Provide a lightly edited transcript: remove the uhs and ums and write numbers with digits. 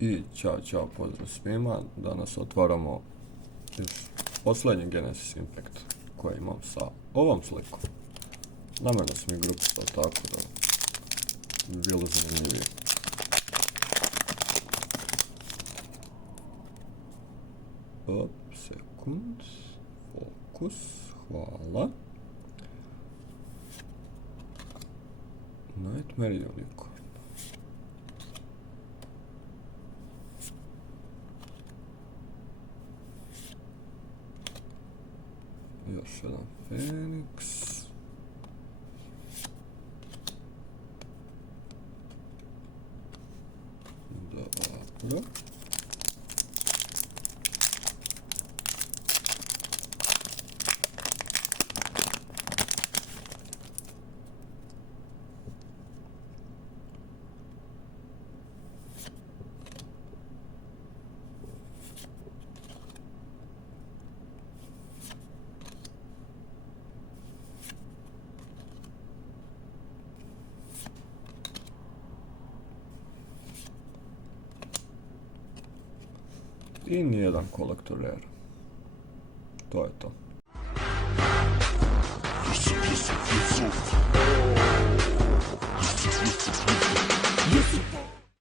I ćao, pozdrav svima. Danas otvaramo još posljednji Genesis Impact koji imam sa ovom slikom. Namjerno sam ih grupisao tako da bi bilo zanimljivije. Sekund, fokus, hvala. Nightmare Unicorn. Još jedan Feniks. Dobro. I nijedan kolektor rare. To je to.